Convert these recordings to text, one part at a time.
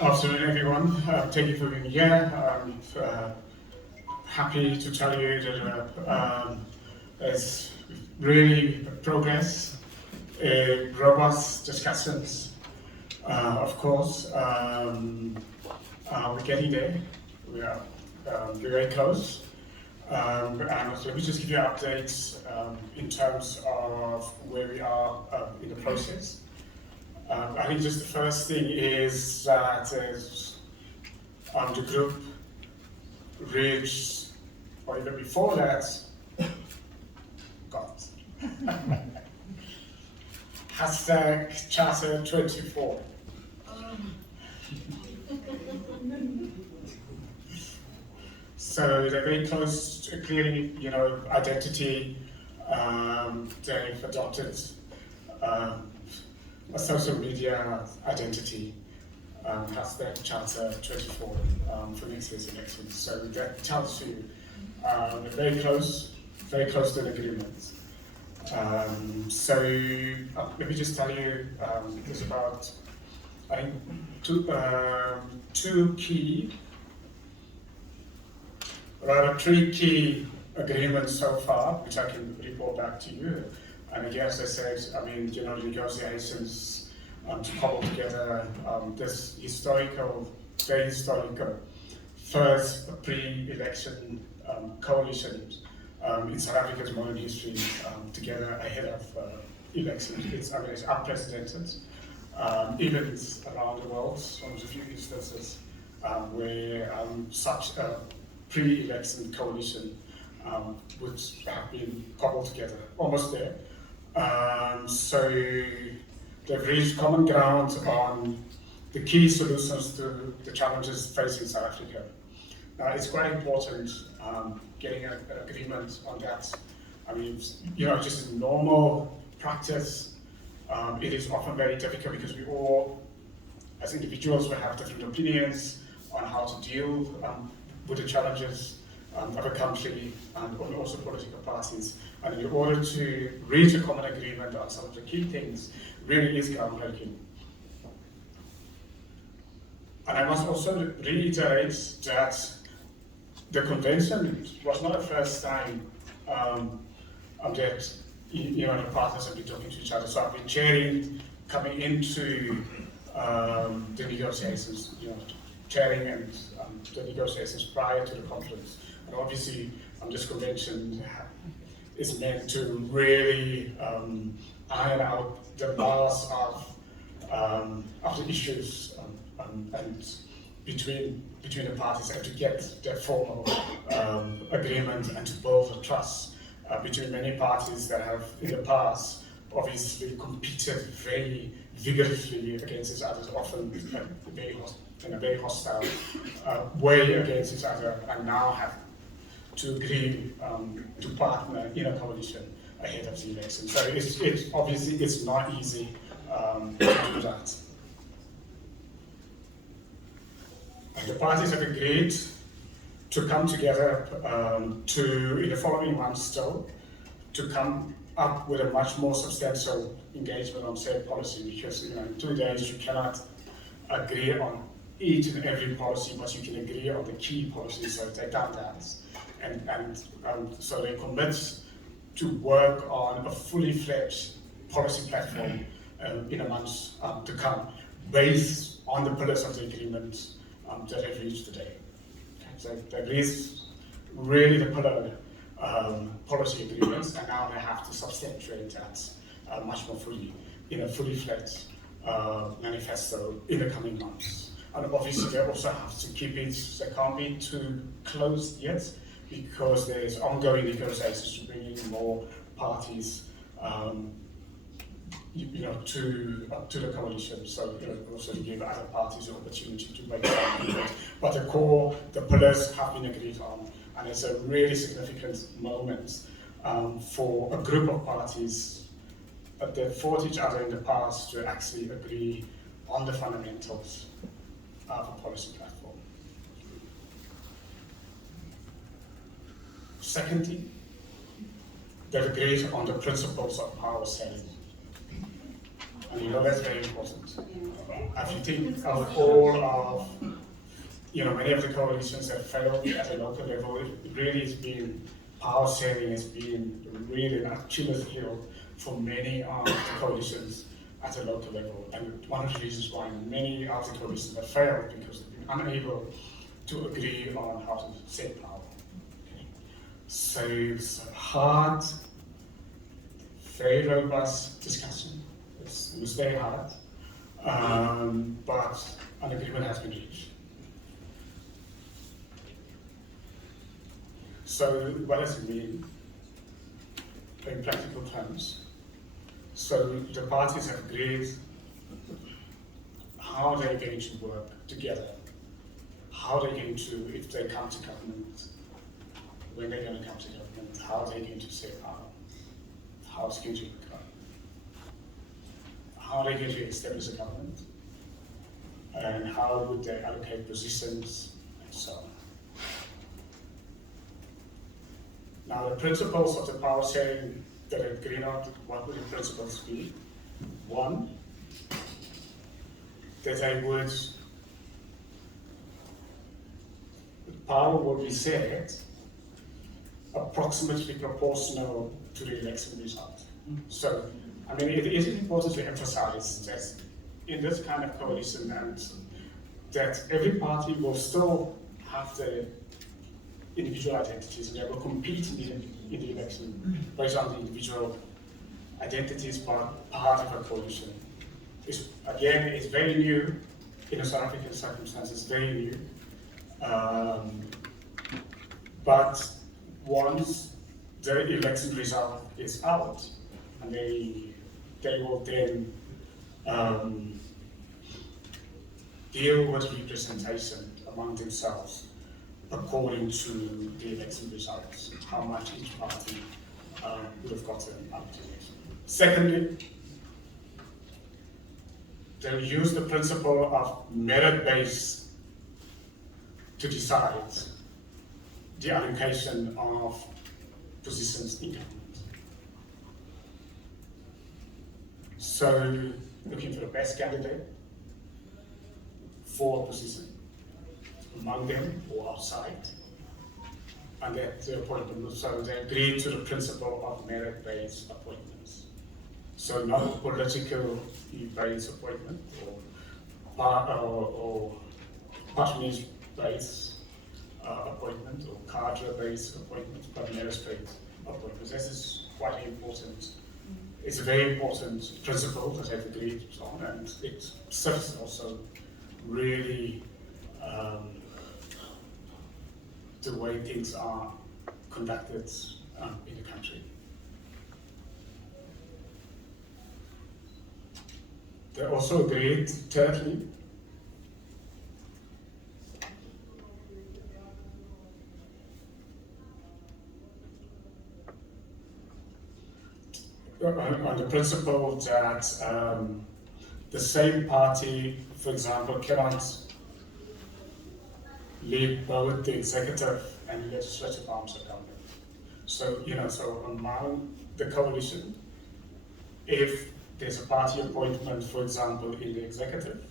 Afternoon, everyone. Thank you for being here. I'm happy to tell you that there's really progress, robust discussions. Of course, we're getting there. We are we're very close. And so let me just give you updates in terms of where we are in the process. I think just the first thing is that the group reached, or even before that, God, hashtag Charter 24. So they're very close to clearing, identity. They've adopted a social media identity, hashtag Charter 24 for next year's elections. So that tells you they're very close to an agreement. So let me just tell you, there's about, I think, three key agreements so far, which I can report back to you. And again, as I said, the negotiations to cobble together this very historical first pre-election coalition in South Africa's modern history together ahead of elections. It's unprecedented. Even around the world, there's a few instances where such a pre-election coalition would have been cobbled together, almost there. So they've reached common ground on the key solutions to the challenges facing South Africa. Now, it's quite important getting an agreement on that. Just in normal practice, it is often very difficult because we all, as individuals, will have different opinions on how to deal with the challenges of a country and also political parties. And in order to reach a common agreement on some of the key things, really is groundbreaking. And I must also reiterate that the convention was not the first time that the partners have been talking to each other. So I've been chairing coming into the negotiations, chairing and the negotiations prior to the conference. And obviously, this convention is meant to really iron out the bars of the issues and between the parties, and to get their formal agreement and to build a trust between many parties that have in the past obviously competed very vigorously against each other, often in a very hostile way against each other, and now have to agree to partner in a coalition ahead of the election. So it's obviously it's not easy to do that. And the parties have agreed to come together in the following months still, to come up with a much more substantial engagement on said policy, because in 2 days you cannot agree on each and every policy, but you can agree on the key policies. So they've done that, and so they commit to work on a fully fledged policy platform in the months to come, based on the pillars of the agreement that they've reached today. Okay, so they've reached really the pillar policy agreements, and now they have to substantiate that much more fully in a fully fledged manifesto in the coming months. And obviously they also have to keep it, they can't be too close yet, because there's ongoing negotiations to bring in more parties to the coalition, so also to give other parties an opportunity to make their argument. But the pillars have been agreed on, and it's a really significant moment for a group of parties that have fought each other in the past to actually agree on the fundamentals of a policy platform. Secondly, they've agreed on the principles of power sharing. And you know that's very important. If you think of all of, many of the coalitions that failed at a local level, it really has been, power sharing has been really an Achilles heel for many of the coalitions at a local level. And one of the reasons why many of the coalitions have failed, because they've been unable to agree on how to set power. Okay. So it's a hard, very robust discussion. It was very hard, but an agreement has been reached. So what does it mean in practical terms? So the parties have agreed how they're going to work together, how they're going to, if they come to government, when they're going to come to government, how they're going to set power, how it's going to look like, how they're going to establish a government, and how would they allocate positions, and so on. Now, the principles of the power sharing that I've agreed on, what would the principles be? One, that power will be shared approximately proportional to the election result. So, it is important to emphasize that in this kind of coalition, and that every party will still have the individual identities, and they will compete in the election based on the individual identities, but part of a coalition. It's very new in the South African circumstances, very new. But once the election result is out, and they will then deal with representation among themselves according to the election results, how much each party would have gotten out of the election. Secondly, they'll use the principle of merit base to decide the allocation of positions in government. So, looking for the best candidate for a position among them or outside, and that the appointment, so they agreed to the principle of merit-based appointments. So not political-based appointment or patronage-based appointment or cadre-based appointment, but merit-based appointments. This is quite important. It's a very important principle that they've agreed on, and it serves also really the way things are conducted in the country. They also agreed, thirdly, on the principle that the same party, for example, cannot lead both the executive and legislative arms of government. So, so among the coalition, if there's a party appointment, for example, in the executive,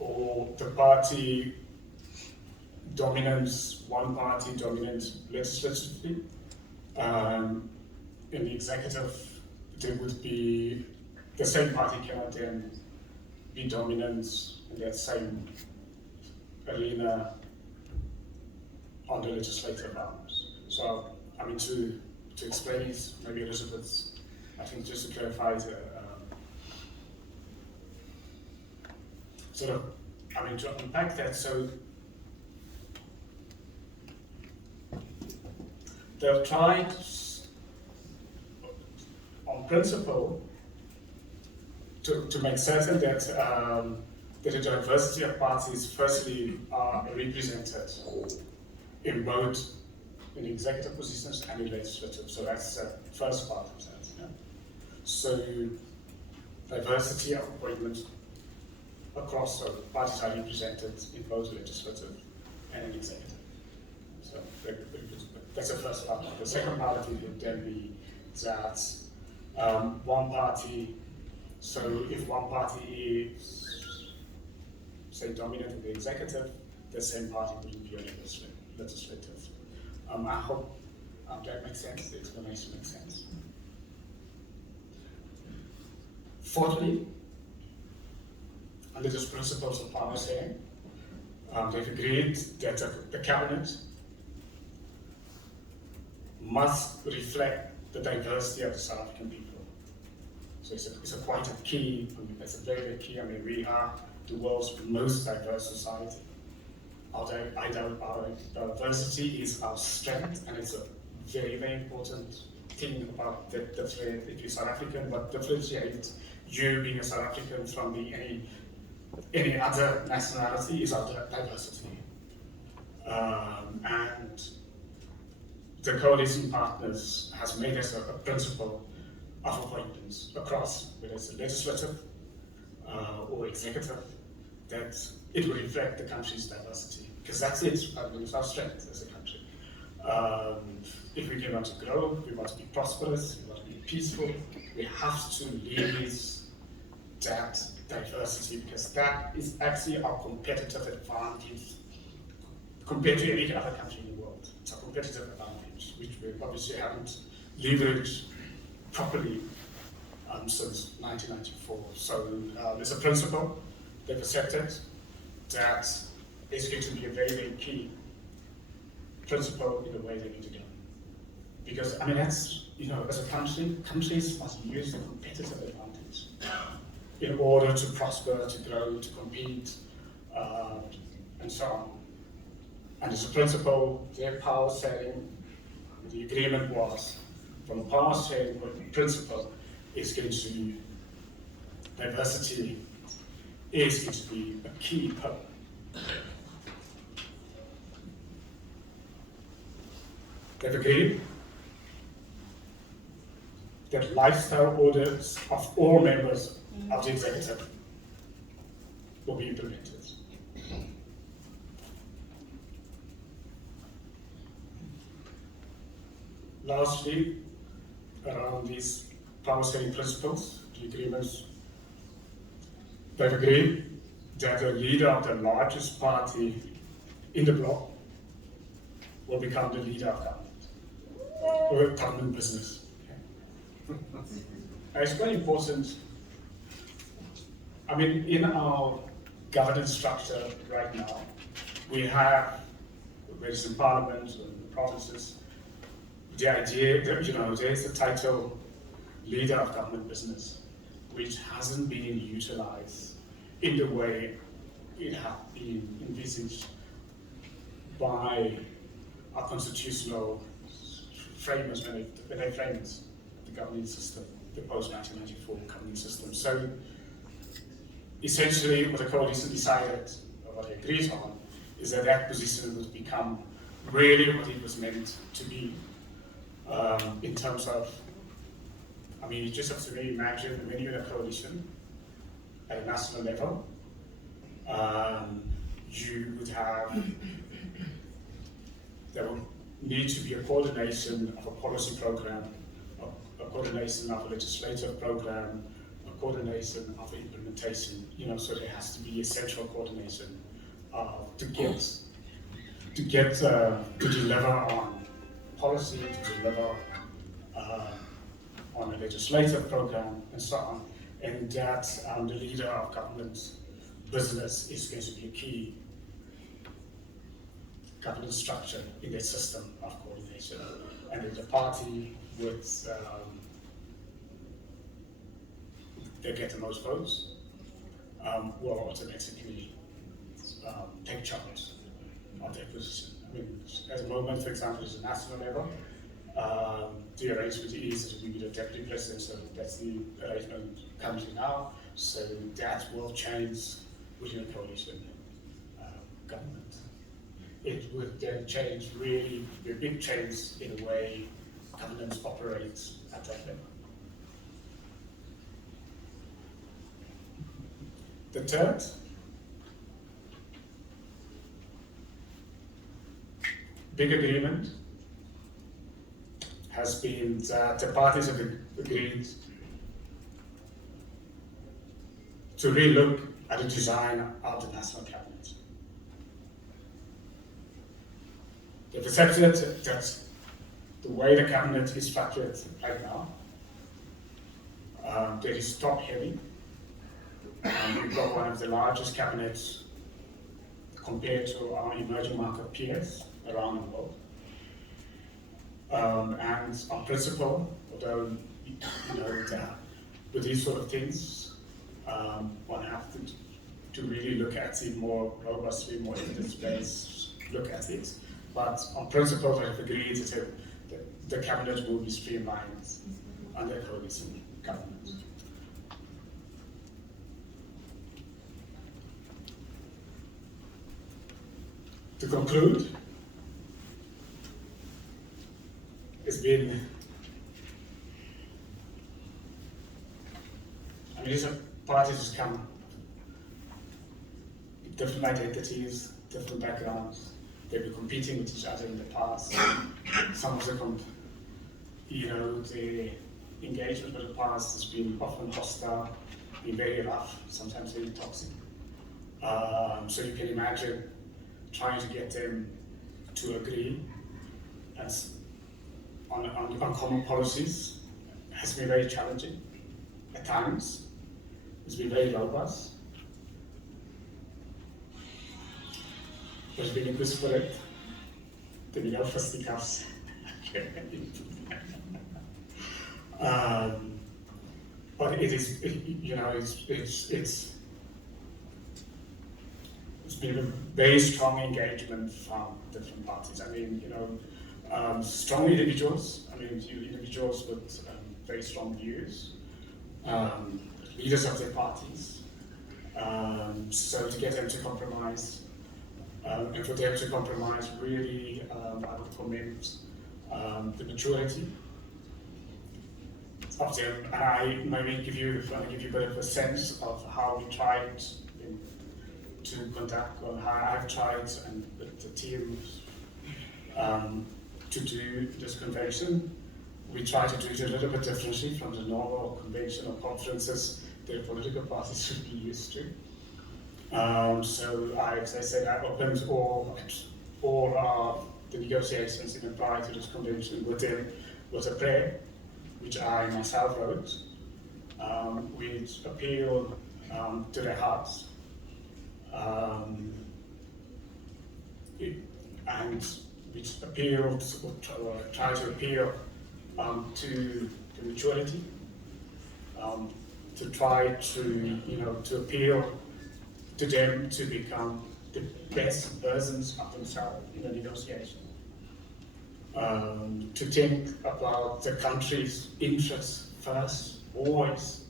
or the party dominance, one party dominance legislatively, in the executive, there would be, the same party cannot then be dominant in that same arena on the legislative arms. So, to explain it, maybe Elizabeth, I think just to clarify, to unpack that, so they've tried, on principle, to make certain that the diversity of parties firstly are represented in both in executive positions and in legislative. So that's the first part of that. Yeah? So diversity of appointments across, so parties are represented in both legislative and in executive. So that's the first part. The second part of it would then be that one party, so if one party is, say, dominant in the executive, the same party wouldn't be on the legislative. I hope that makes sense, the explanation makes sense. Fourthly, under these principles of power sharing, they've agreed that the cabinet must reflect the diversity of the South African people. So it's a quite a key, it's a very, very key. I mean, we are the world's most diverse society. Our diversity is our strength, and it's a very, very important thing about that if you're South African, what differentiates you being a South African from any other nationality is our diversity. And the coalition partners has made us a principle of appointments across, whether it's legislative or executive, that it will reflect the country's diversity, because that's it. I mean, it's our strength as a country. If we want to grow, we want to be prosperous, we want to be peaceful, we have to leverage that diversity, because that is actually our competitive advantage compared to any other country in the world. It's a competitive advantage, which we obviously haven't leveraged properly since 1994. So there's a principle they've accepted that is going to be a very, very key principle in the way they need to go. Because, I mean, that's, as a country, countries must use the competitive advantage in order to prosper, to grow, to compete, and so on. And as a principle, their power sharing, the agreement was, from a power sharing principle, is going to, diversity is going to be a key pillar. They've agreed that lifestyle orders of all members of the executive will be implemented. Lastly, around these power sharing principles, the agreements, they've agreed that the leader of the largest party in the bloc will become the leader of government, or government business. It's very important. I mean, in our governance structure right now, we have, whether it's in parliament or in the provinces, the idea that, there's the title leader of government business, which hasn't been utilized in the way it has been envisaged by our constitutional framers when they framed the governing system, the post-1994 governing system. So essentially what the coalition decided, or what they agreed on, is that that position would become really what it was meant to be, in terms of, I mean, you just have to really imagine when you're in a coalition at a national level, you would have, there will need to be a coordination of a policy program, a coordination of a legislative program, a coordination of implementation, so there has to be a central coordination to deliver on policy, to deliver on a legislative program, and so on. And that the leader of government business is going to be a key governance structure in their system of coordination. And then the party would, they get the most votes, will automatically take charge of their position. I mean, at the moment, for example, it's a national level. The arrangement is that we be the deputy president, so that's the arrangement currently now. So that will change within a coalition government. It would then change, really be a big change in the way governance operates at that level. The third big agreement has been that the parties have agreed to relook at the design of the National Cabinet. They've accepted that the way the Cabinet is structured right now, that is top heavy. We've got one of the largest cabinets compared to our emerging market peers around the world. And on principle, although with these sort of things, one has to really look at it more robustly, more evidence-based look at it. But on principle, they have agreed that the cabinet will be streamlined under coalition government. To conclude, it's been, these are parties that come with different identities, different backgrounds. They've been competing with each other in the past. Some of them, the engagement with the past has been often hostile, been very rough, sometimes very toxic. So you can imagine trying to get them to agree on common policies has been very challenging at times. It's been very robust. There's been a good spirit. There've been no fisticuffs. But it is, it's been a very strong engagement from different parties. Strong individuals. Individuals with very strong views, leaders of their parties. So to get them to compromise, and for them to compromise, really, I would commend the maturity of them. And I maybe give you a bit of a sense of how we tried to conduct, or how I've tried and the teams to do this convention. We try to do it a little bit differently from the normal convention or conferences that political parties should be used to. So as I said, I opened all the negotiations in prior to this convention with a prayer, which I myself wrote, which appealed to their hearts. And which appealed, or tried to appeal to maturity, to try to appeal to them to become the best versions of themselves in the negotiation. To think about the country's interests first, always,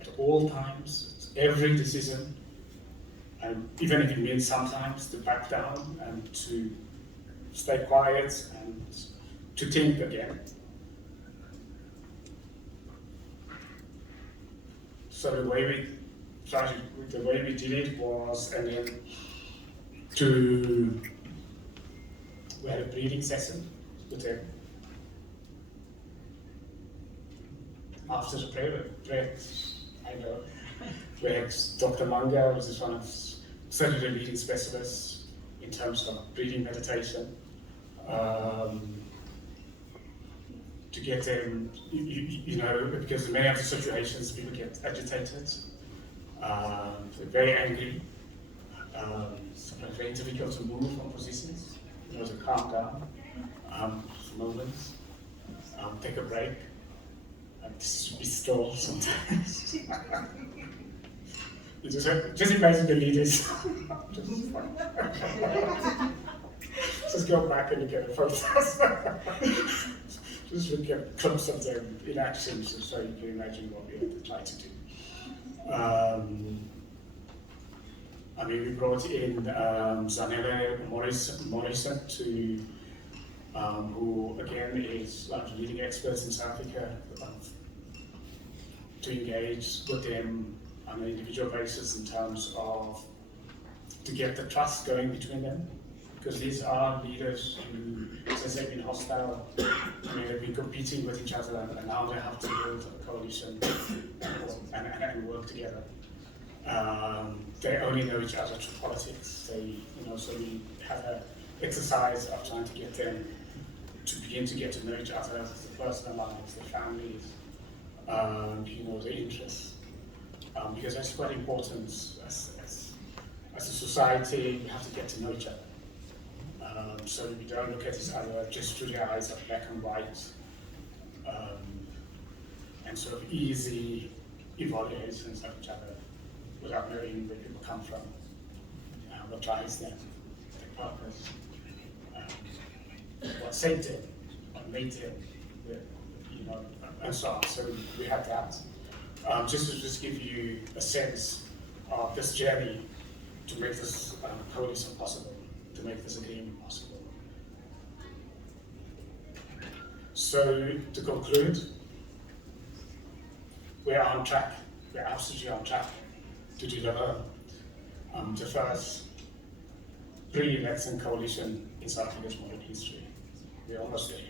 at all times, every decision, and even if it means sometimes to back down and to stay quiet and to think again. So the way we did it was, and then we had a breathing session with them. After the prayer, I know, we had Dr. Manga, who is one of certainly the leading specialists in terms of breathing meditation, to get them, because in many of the situations people get agitated, very angry, sometimes very difficult to move from positions, to calm down for moments, take a break, and be still sometimes. You just imagine the leaders. Just go back and look at the photos. Just look at clips of them in action, so you can imagine what we had to try to do. We brought in Zanele Morrison to, who again is one of the leading experts in South Africa, to engage with them on an individual basis in terms of to get the trust going between them, because these are leaders who, since they've been hostile, they've been competing with each other, and now they have to build a coalition and work together. They only know each other through politics. So we have an exercise of trying to get them to begin to get to know each other, their personal lives, their families, their interests, because that's quite important. As a society, we have to get to know each other. So we don't look at each other just through the eyes of black and white, and sort of easy evaluations of each other without knowing where people come from, what drives them, their purpose, what saved them, what made them, and so on. So we have that. Just to give you a sense of this journey to make this coalition possible, to make this agreement possible. So to conclude, we are on track. We are absolutely on track to deliver the first pre-election coalition in South Africa's modern history. We're almost there.